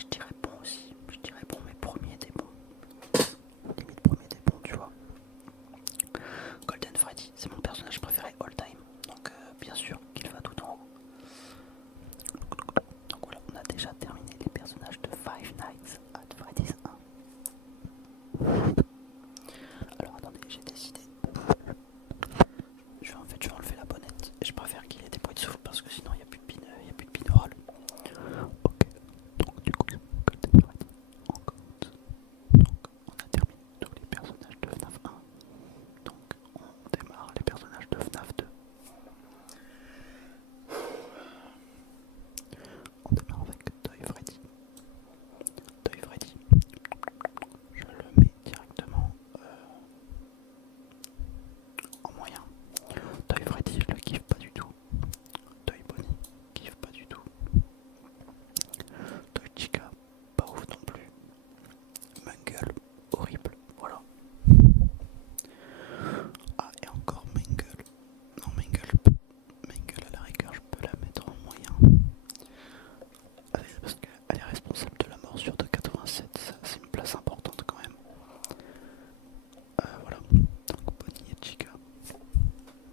je dirais bon aussi. Je dirais bon, mais premier des bons. Limite premier des bons, tu vois. Golden Freddy, c'est mon personnage préféré all time. Donc bien sûr qu'il va tout en haut. Donc voilà, on a déjà terminé les personnages de Five Nights at Freddy's 1. Alors attendez, j'ai décidé. Je vais enlever la bonnette. Je préfère qu'il y ait des bruits de souffle parce que sinon il n'y a plus de binaural. Ok, donc du coup, Golden Freddy en compte. Donc on a terminé tous les personnages de FNAF 1. Donc on démarre les personnages de FNAF 2. On démarre avec Toy Freddy. Toy Freddy, je le mets directement en moyen. Toy Freddy, je le kiffe pas du tout. Toy Bonnie, kiffe pas du tout. Toy Chica, pas ouf non plus. Mangle, horrible, voilà. Ah, et encore Mangle. Non, Mangle à la rigueur, je peux la mettre en moyen. Parce qu'elle est responsable de la morsure de 87, ça c'est une place importante quand même. Voilà, donc Bonnie et Chica,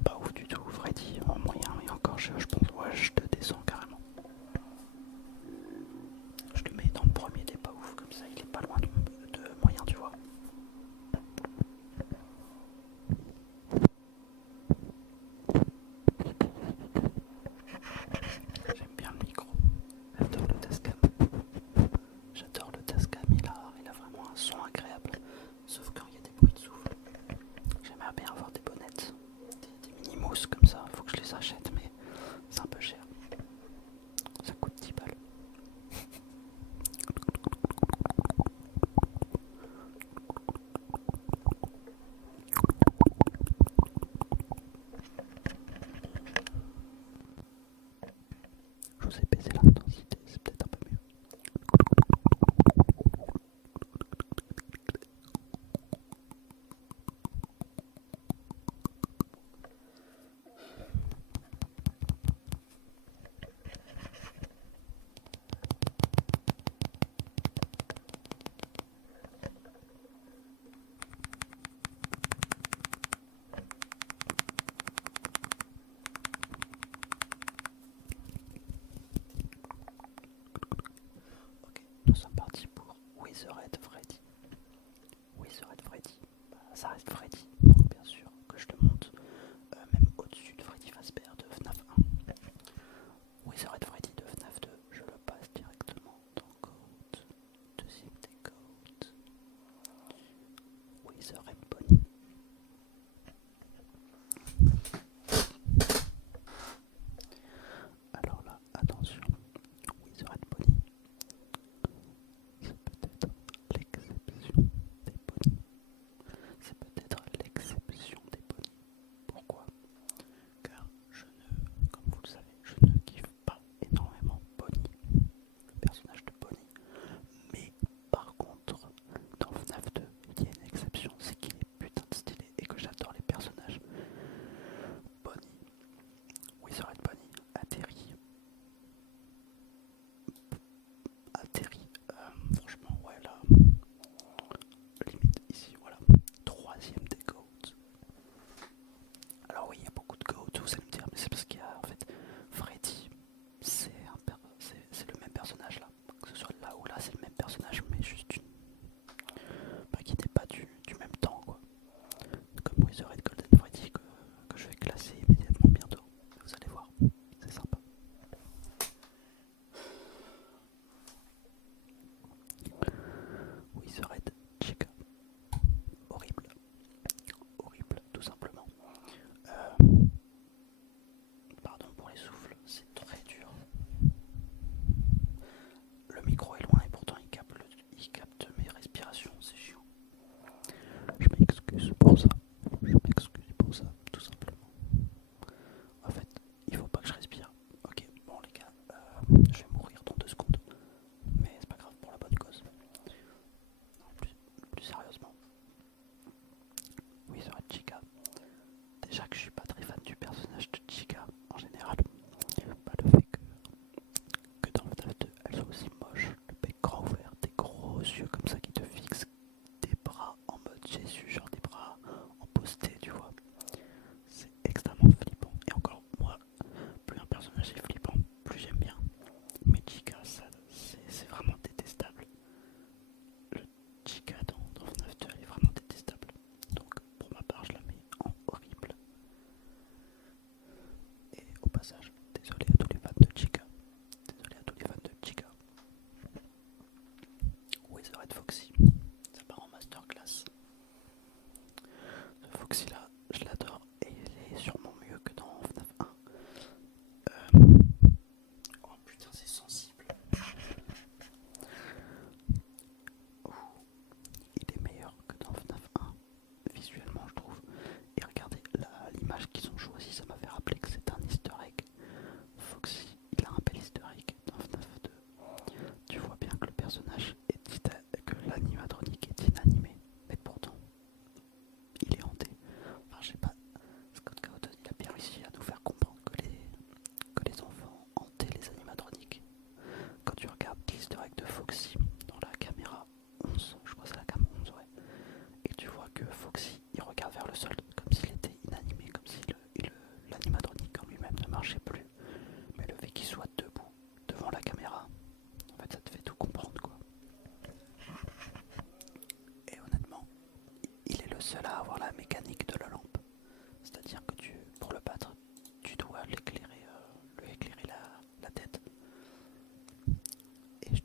pas ouf du tout. Freddy en moyen, et encore je pense, ouais, je te descends carrément. Je le mets dans le premier des pas ouf, comme ça il est pas loin de moyen, tu vois. J'aime bien le micro, j'adore le Tascam. J'adore le Tascam, il a vraiment un son agréable. Sauf quand il y a des bruits de souffle. J'aimerais bien avoir des bonnettes, des mini-mousses comme ça, faut que je les achète, mais c'est un peu cher. Ça coûte 10 balles. Je vous ai baissé l'intensité, c'est peut-être un peu mieux. Ok, nous sommes partis pour Withered Freddy. Withered Freddy, bah, ça reste Freddy, donc bien sûr que je le monte même au-dessus de Freddy Fazbear de FNAF 1. Withered Freddy de FNAF 2, je le passe directement dans Code. Deuxième des Codes. Withered Bonnie. Alors là, attention, Withered Bonnie, c'est peut-être l'exception des Bonnie. C'est peut-être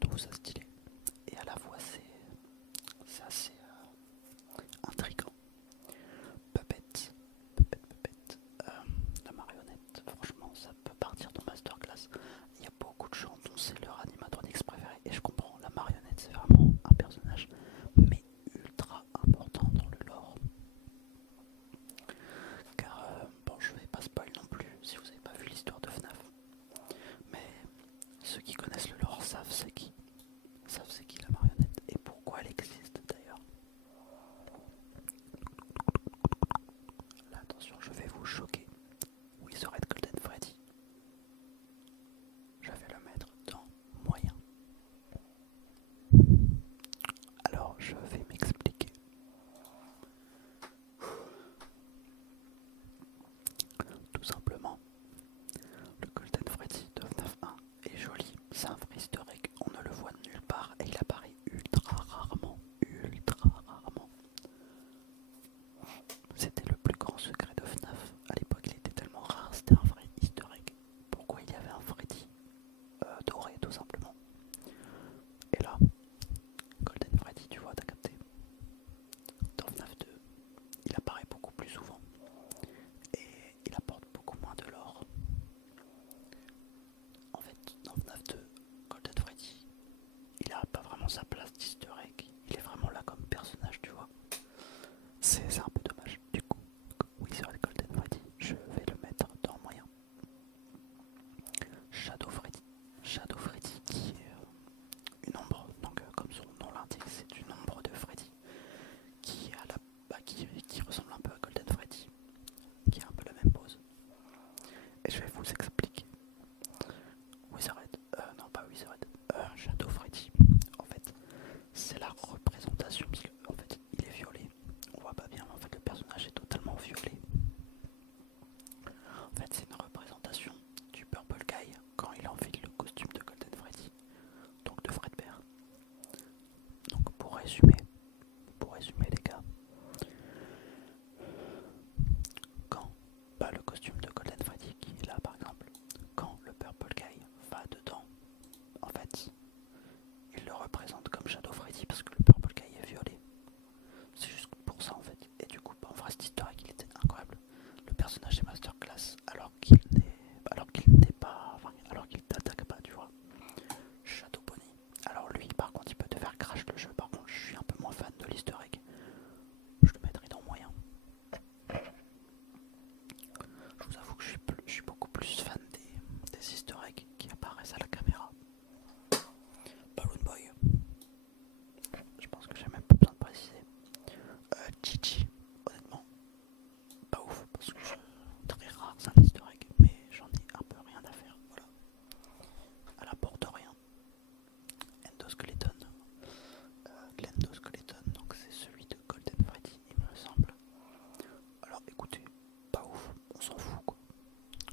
trouve ça stylé. Et à la fois c'est assez intriguant. Puppet, Puppet, la marionnette, franchement ça peut partir dans masterclass. Il y a beaucoup de gens dont c'est leur animatronics préféré et je comprends, la marionnette c'est vraiment un personnage mais ultra important dans le lore. Car bon, je vais pas spoil non plus si vous avez pas vu l'histoire de FNAF, mais ceux qui connaissent le lore savent c'est qui la marionnette et pourquoi elle existe d'ailleurs. Là attention, je vais vous choquer. Wizard Golden Freddy, je vais le mettre dans moyen. Alors je vais m'expliquer. Tout simplement, le Golden Freddy de FNAF 1 est joli, c'est un vrai easter egg, on ne le voit nulle part et il apparaît ultra rarement, ultra rarement. C'était le plus grand secret de FNAF, à l'époque il était tellement rare, c'était un vrai easter egg. Pourquoi il y avait un Freddy doré tout simplement. Et là, Golden Freddy, tu vois, t'as capté. Dans FNAF 2, il apparaît beaucoup plus souvent et il apporte beaucoup moins de lore. En fait, dans FNAF 2, Golden Freddy, il a pas vraiment sa place d'easter egg, il est vraiment là comme personnage, tu vois. C'est un peu dommage. Du coup, Wizard Golden Freddy, je vais le mettre dans moyen. Shadow Freddy. Shadow Freddy qui est une ombre, donc comme son nom l'indique, c'est une ombre de Freddy qui, qui ressemble un peu à Golden Freddy, qui a un peu la même pose. Et je vais vous expliquer. Wizard, non pas Wizard, Shadow Freddy. En fait, c'est la représentation, parce qu'en fait, il est violet. On voit pas bien, mais en fait, le personnage est totalement violet. En fait, c'est une représentation du Purple Guy quand il enfile le costume de Golden Freddy, donc de Fredbear. Donc pour résumer les gars, quand le costume de Golden Freddy qui est là par exemple, quand le Purple Guy va dedans, en fait, il le représente comme Shadow Freddy parce que le Purple Guy est violet. C'est juste pour ça en fait. Et du coup, en vrai, cette histoire il était incroyable. Le personnage est masterclass alors qu'il t'attaque pas, tu vois. Shadow Pony. Alors lui, par contre, il peut te faire crash le jeu. Par contre, je suis un peu moins fan de l'easter egg. Je le mettrai dans moyen. Je vous avoue que je suis beaucoup plus fan des easter eggs qui apparaissent à la caméra. Balloon Boy. Je pense que j'ai même pas besoin de préciser. Chichi, honnêtement, pas ouf parce que très rare c'est un easter egg, mais j'en ai un peu rien à faire. Voilà. Elle apporte rien. Endoskeleton. L'endoskeleton, donc c'est celui de Golden Freddy, il me semble. Alors écoutez, pas ouf, on s'en fout quoi.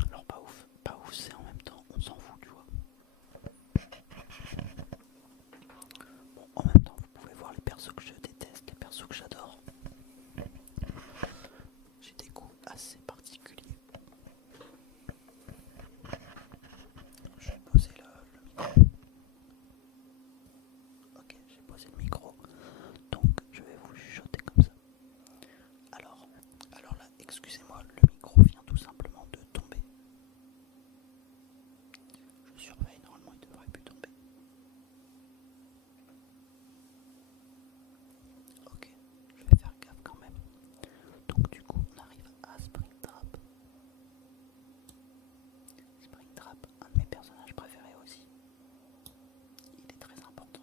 Alors pas ouf c'est en même temps, on s'en fout, tu vois. Bon, en même temps, vous pouvez voir les persos que je déteste, les persos que j'adore. J'ai des goûts assez particuliers. Je vais poser le micro. Ok, j'ai posé le micro. Donc, je vais vous chuchoter comme ça. Alors là, excusez-moi, le micro vient tout simplement de tomber. Je surveille, normalement il devrait plus tomber. Ok, je vais faire gaffe quand même. Donc du coup, on arrive à Springtrap. Springtrap, un de mes personnages préférés aussi. Il est très important.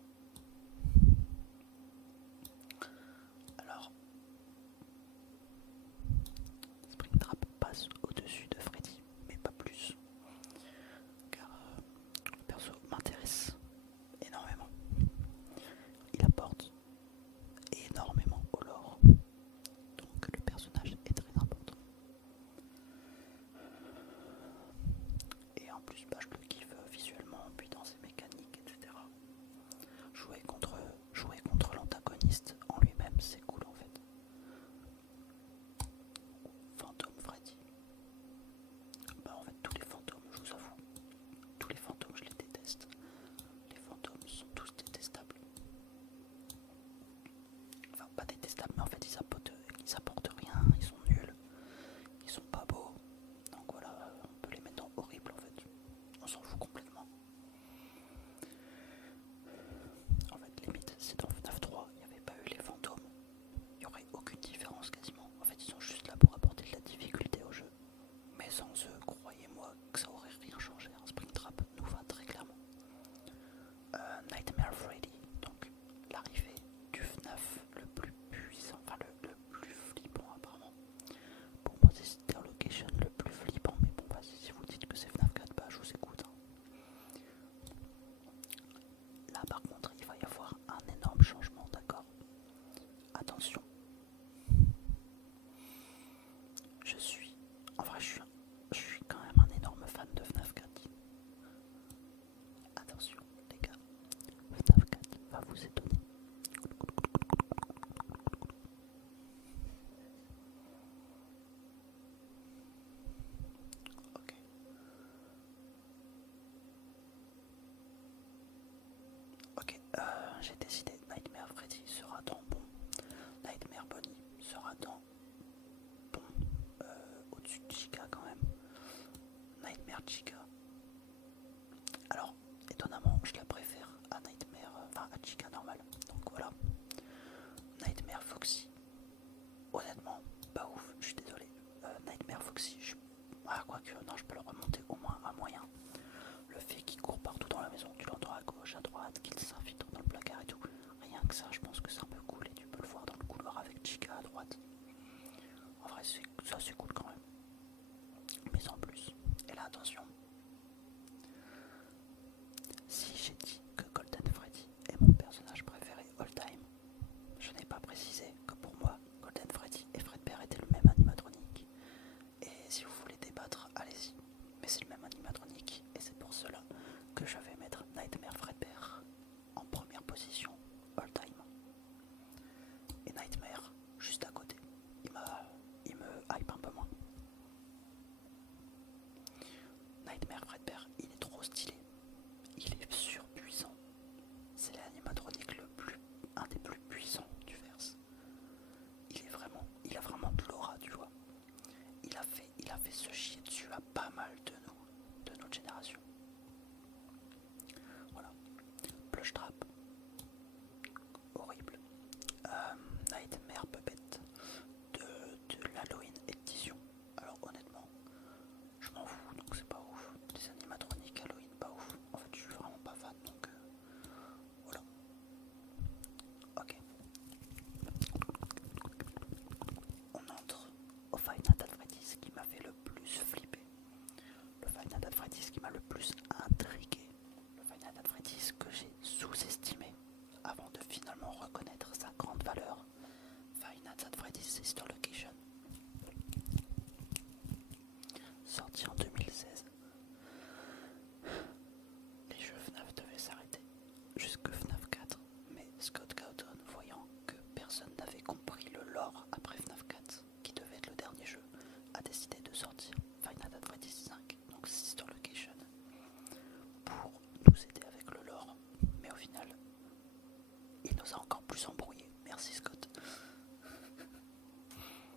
nous a encore plus embrouillé. Merci Scott.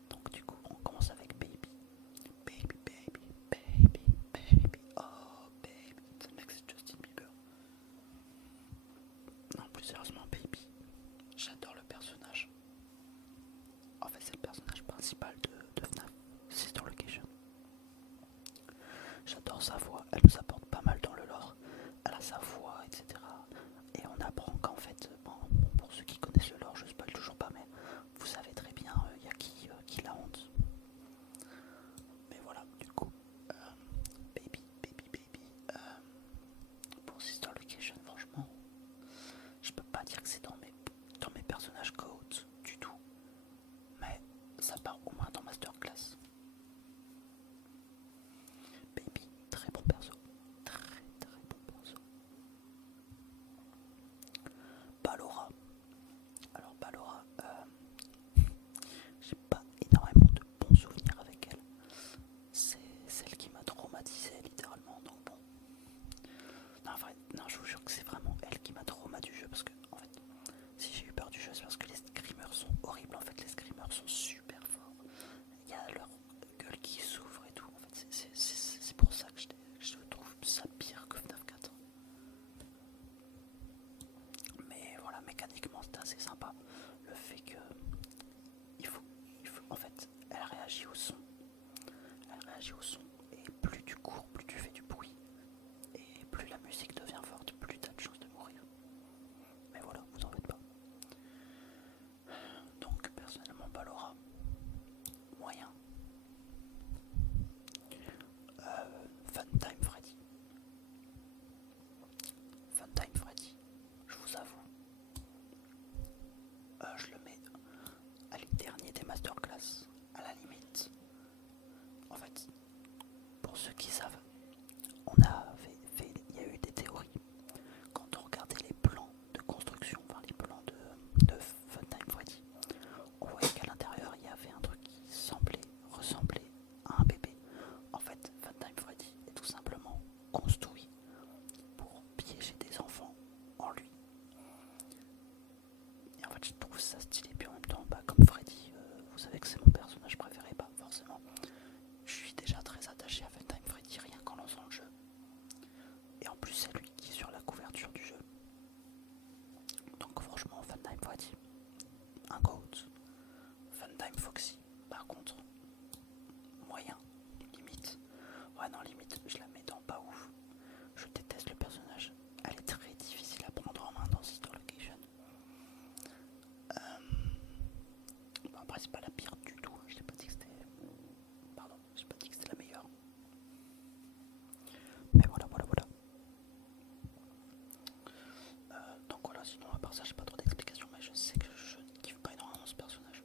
Donc du coup, on commence avec Baby. Baby, baby, baby, baby. Oh, baby. Ce mec, c'est Justin Bieber. Non, plus sérieusement, Baby. J'adore le personnage. En fait, c'est le personnage principal de FNAF Sister Location. J'adore sa voix, elle nous apporte pas mal dans le lore. Elle a sa voix, etc. Et on apprend qu'en fait, bon, pour ceux qui connaissent le lore, je spoil toujours pas, mais vous savez très bien, il y a qui la honte. Mais voilà, du coup, Baby, Baby, Baby. Pour Sister Location, franchement, je peux pas dire que c'est dans mes personnages GOAT du tout. Mais ça part au moins dans Masterclass. Baby, très bon perso. Très très bon perso. Ballora. Alors Ballora, j'ai pas énormément de bons souvenirs avec elle. C'est celle qui m'a traumatisé littéralement. Donc bon. Non, en vrai, non, je vous jure que c'est vraiment elle qui m'a traumatisé du jeu parce que en fait, si j'ai eu peur du jeu, c'est parce que les screamers sont horribles. En fait, les screamers sont super forts. Il y a leur gueule qui s'ouvre et tout. En fait, c'est pour ça que je trouve ça pire que FNAF 4. Mais voilà, mécaniquement, c'est assez sympa. Le fait que il faut, en fait, elle réagit au son. Elle réagit au son. Et plus tu cours, plus tu fais du bruit. Et plus la musique devient forte, plus t'as de chances de mourir. Mais voilà, vous en faites pas. Donc, personnellement, Ballora, moyen. Funtime Freddy. Funtime Freddy, je vous avoue, je le mets à les derniers des masterclass, à la limite. En fait, pour ceux qui savent, il y a eu des théories. Quand on regardait les plans de construction, enfin les plans de Funtime Freddy, on voyait qu'à l'intérieur il y avait un truc qui ressemblait à un bébé. En fait, Funtime Freddy est tout simplement construit pour piéger des enfants en lui. Et en fait, je trouve ça stylé, puis en même temps, comme Freddy, vous savez que c'est mon personnage préféré, pas forcément. Je suis déjà très attaché à Funtime Freddy rien qu'en lançant le jeu. Et en plus, c'est lui qui est sur la couverture du jeu. Donc franchement, Funtime Freddy, un GOAT. Funtime Foxy, par contre, moyen, limite. Ouais non, limite, je la mets dans pas ouf. Je déteste le personnage. Elle est très difficile à prendre en main dans Sister Location. Bon, après, c'est pas la pire du tout. Je n'ai pas dit que c'était. Pardon, j'ai pas dit que c'était la meilleure. Mais voilà, voilà, voilà. Donc voilà, sinon à part ça, j'ai pas trop d'explications, mais je sais que je ne kiffe pas énormément ce personnage.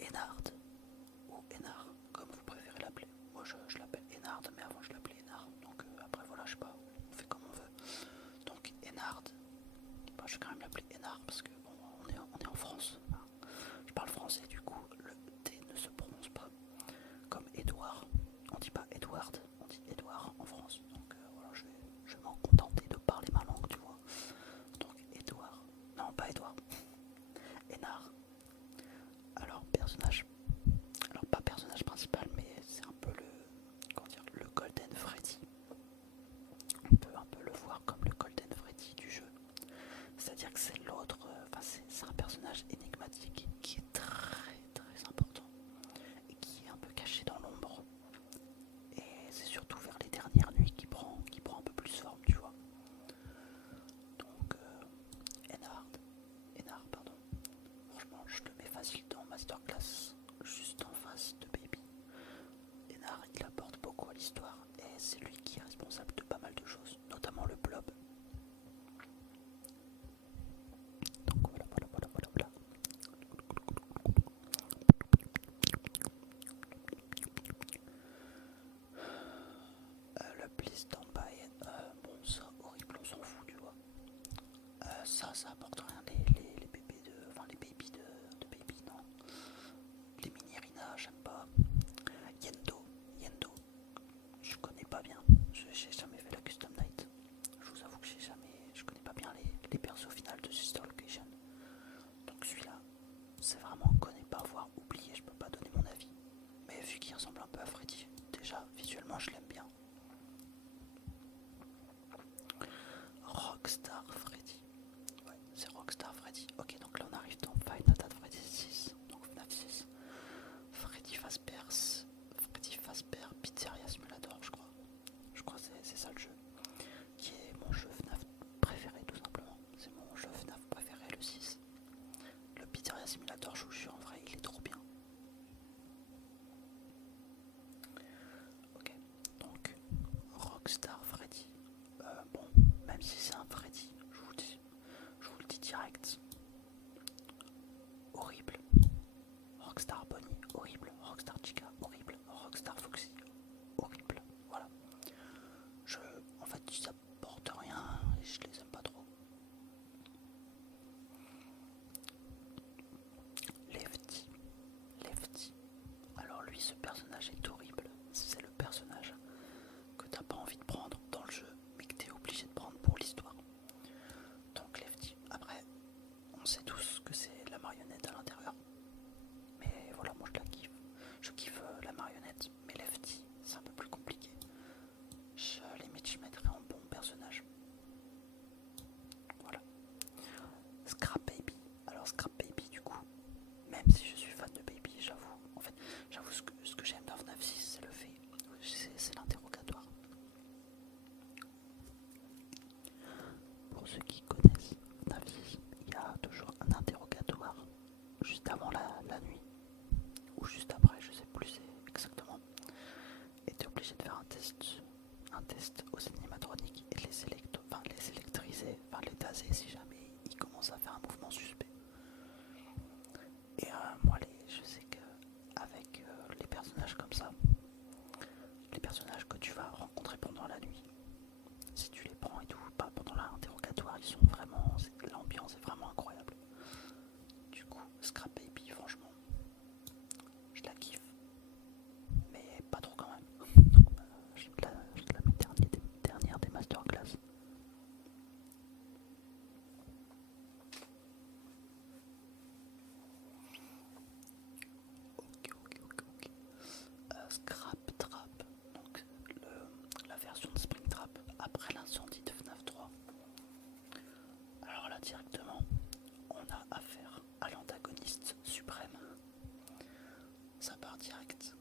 Ennard, ou Ennard, comme vous préférez l'appeler. Moi je l'appelle Ennard, mais avant je l'appelais Ennard. Donc après voilà, je sais pas, on fait comme on veut. Donc Ennard, bah, je vais quand même l'appeler Ennard parce que bon, on est en France. Hein. Je parle français, du coup le T ne se prononce pas comme Edouard. On dit pas Edward, on dit Edouard en France. Donc voilà, je vais m'en contenter de parler ma langue, tu vois. Donc Edouard, non pas Edouard, Ennard. Alors personnage, alors pas personnage principal, mais c'est un peu le Golden Freddy. On peut un peu le voir comme le Golden Freddy du jeu. C'est-à-dire que c'est l'autre, c'est un personnage énigmatique qui est très très important et qui est un peu caché dans l'ombre. Et c'est surtout vers les dernières nuits qui prend un peu plus forme, tu vois. Donc Ennard, pardon. Franchement, je le mets facile dans Masterclass, juste en face de Baby. Ennard, il apporte beaucoup à l'histoire et c'est lui qui est responsable de pas mal de choses, notamment le blob. Donc voilà. Le Please Stand By, bon ça horrible, on s'en fout, tu vois. Ça apporte rien, les bébés enfin les babies de Baby, non. Les mini Rina, j'aime pas. Yendo, je connais pas bien, j'ai jamais fait la custom night. Je vous avoue que je connais pas bien les persos au final. Rockstar Freddy. Ouais, c'est Rockstar Freddy. Ok, donc là on arrive dans Five Nights at Freddy's 6, donc FNAF 6. Freddy Fazbear Pizzeria Simulator, je crois. Je crois que c'est ça le jeu. Qui est mon jeu FNAF préféré tout simplement. C'est mon jeu FNAF préféré, le 6. Le Pizzeria Simulator, je vous jure, en vrai, il est trop bien. Ok, donc Rockstar Freddy. Bon, même si c'est un Freddy, je vous le dis direct. Horrible. Rockstar Bonnie, horrible. Rockstar Chica, horrible. Rockstar Foxy, horrible. Voilà. En fait, ça porte rien et je les aime pas trop. Lefty. Lefty. Alors lui, ce personnage est horrible. C'est le personnage que t'as pas envie de prendre dans le jeu, mais que t'es obligé de prendre pour l'histoire. Donc Lefty. Après, on sait tous que c'est la marionnette à l'intérieur. Mais voilà, moi je la kiffe. Je kiffe la marionnette, mais Lefty, c'est un peu plus compliqué. Limite, je mettrais en bon personnage. Voilà. Scrap Baby. Alors Scrap Baby, du coup, même si je suis fan de Baby, j'avoue. En fait, j'avoue ce que j'aime dans FNAF 6, c'est le fait, c'est l'interrogatoire. Pour ceux qui connaissent FNAF 6, il y a toujours un interrogatoire juste avant la nuit, ou juste après, je sais plus exactement. Et tu es obligé de faire un test aux animatroniques et de les électriser, enfin les taser si jamais ils commencent à faire un mouvement suspect. Et moi, je sais qu'avec les personnages comme ça, les personnages que tu vas rencontrer pendant la nuit, si tu les prends et tout, pas pendant l'interrogatoire, ils sont vraiment, l'ambiance est vraiment incroyable. Du coup, Scrap Baby, franchement, je la kiffe, mais pas trop quand même. Donc, je te la mets dernière des masterclass. Ok. Scrap Trap, donc la version de Springtrap après l'incendie de FNAF 3. Alors là directement, on a affaire à l'antagoniste suprême. Ça part direct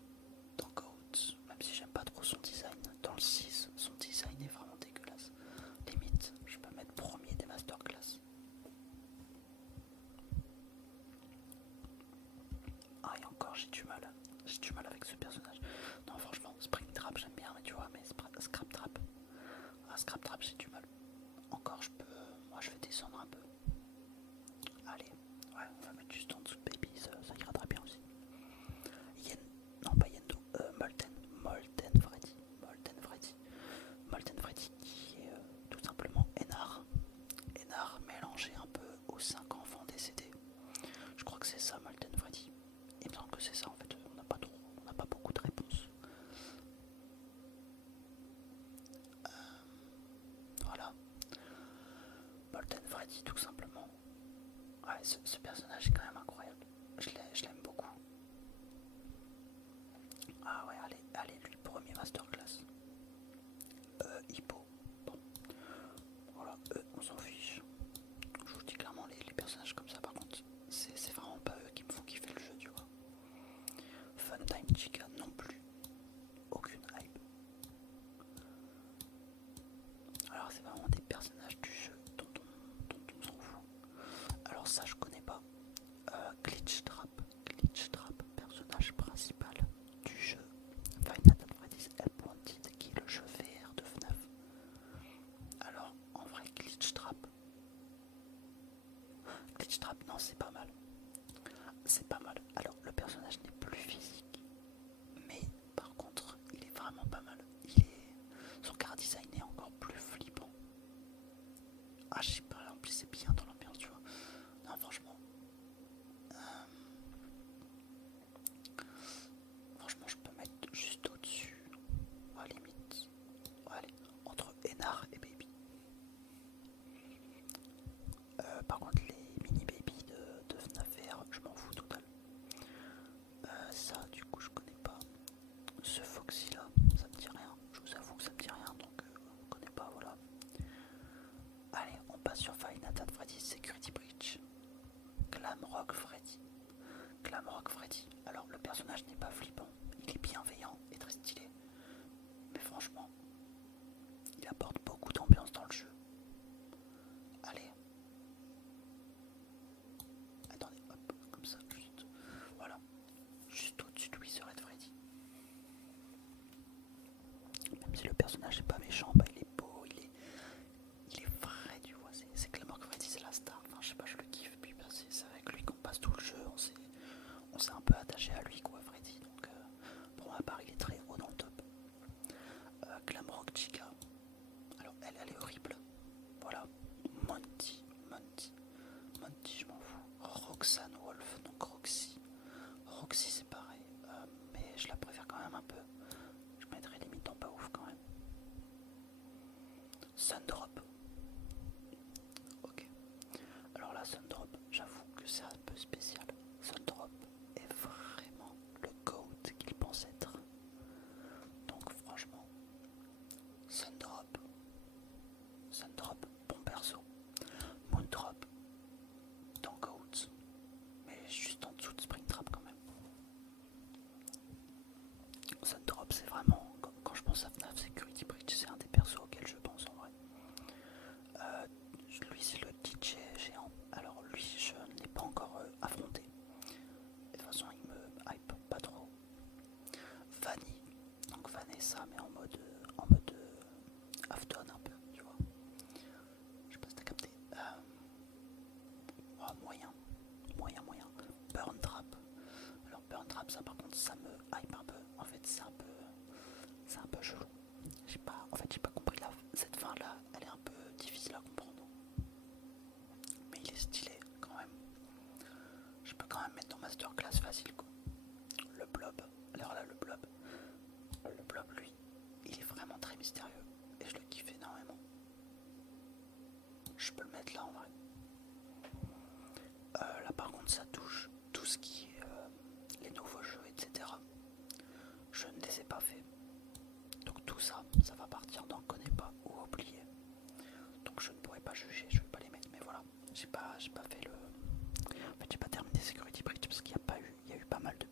dans Goat, même si j'aime pas trop son design. Dans le 6, son design est vraiment dégueulasse. Limite, je peux mettre premier des masterclass. Ah, et encore, j'ai du mal avec ce personnage. Non, franchement, Springtrap j'aime bien, mais tu vois, mais Scrap Trap, Scrap Trap j'ai du mal. Encore, moi je vais descendre un peu. Allez, ouais, on va mettre juste en dessous de Baby, ça ira très bien aussi. Non pas Yendo, Molten Freddy. Molten Freddy qui est tout simplement Enar mélangé un peu aux 5 enfants décédés. Je crois que c'est ça Molten Freddy. Il me semble que c'est ça en fait, on n'a pas beaucoup de réponses. Voilà, Molten Freddy tout simplement. Ouais, ce personnage est quand même incroyable. Je l'aime beaucoup. Ah ouais, allez, lui, premier masterclass. Hippo. Bon, voilà, on s'en fiche. Je vous dis clairement, les personnages comme ça, par contre, c'est vraiment pas eux qui me font kiffer le jeu, tu vois. Funtime Chica non plus. Aucune hype. Alors, c'est vraiment des personnages du jeu dont on s'en fout. Alors, ça, je connais pas. Glitch Trap, personnage principal du jeu Five Nights at Freddy's Help Wanted, qui est le jeu VR de FNAF. Alors, en vrai, Glitch Trap, non, c'est pas mal. C'est pas mal. Alors, le personnage n'est plus physique, mais par contre, il est vraiment pas mal. Son car design est encore plus flippant. Ah, je sais pas, en plus, c'est bien dans l'ambiance, tu vois. Non, franchement. Franchement, je peux mettre juste au-dessus. À la limite. Allez, entre Enar et Baby. Par contre, les mini Baby de FNAF VR, je m'en fous total. Ça, du coup, je connais pas. Ce Foxy là, ça me dit rien. Je vous avoue que ça me dit rien, donc je connais pas, voilà. Allez, passe sur Five Nights at Freddy's Security Breach. Glamrock Freddy. Glamrock Freddy. Alors le personnage n'est pas flippant, il est bienveillant et très stylé. Mais franchement, il apporte beaucoup d'ambiance dans le jeu. Allez. Attendez, hop, comme ça, juste. Voilà. Juste au-dessus de lui serait Freddy. Même si le personnage n'est pas méchant, bah il est beau, il est vrai, tu vois. C'est Glamrock Freddy, c'est la star. Enfin, je sais pas, je le kiffe. Puis bah, c'est avec lui qu'on passe tout le jeu. On s'est un peu attaché à lui, quoi, Freddy. Donc, pour ma part, il est très haut dans le top. Glamrock Chica. Alors, elle est horrible. Voilà. Monty, je m'en fous. Roxanne Wolf, donc Roxy. Roxy, c'est pareil. Mais je la préfère quand même un peu. Je mettrais limite en pas ouf quand même. Sundrop. Ok. Alors là, Sundrop, j'avoue que c'est un peu spécial. Sundrop est vraiment le GOAT qu'il pense être. Donc franchement, Sundrop, bon perso. Moondrop, dans GOAT, mais juste en dessous de Springtrap quand même. Sundrop, c'est vraiment, quand je pense à FNAF Security Breach, c'est un des persos auxquels je pense en vrai. Lui, c'est le DJ géant. Alors lui, je ne l'ai pas encore affronté. De toute façon, il me hype pas trop. Vanny, donc Vanessa, mais en mode Afton un peu, tu vois. Je sais pas si t'as capté. Oh, moyen. Burn Trap. Alors Burn Trap, ça par contre, ça me hype un peu. En fait, c'est un peu chelou. J'ai pas compris cette fin là. Elle est un peu difficile à comprendre. Mais il est stylé quand même. Je peux quand même mettre dans masterclass facile quoi. Le blob. Alors là, le blob lui, il est vraiment très mystérieux et je le kiffe énormément. Je peux le mettre là en vrai. Là par contre ça touche tout ce qui est les nouveaux jeux, etc. Je ne les ai pas fait. Donc tout ça, ça va partir dans connais pas ou oublié. Donc je ne pourrais pas juger, je vais pas les mettre. Mais voilà, j'ai pas fait le. En fait j'ai pas terminé Security Breach parce qu'il y a eu pas mal de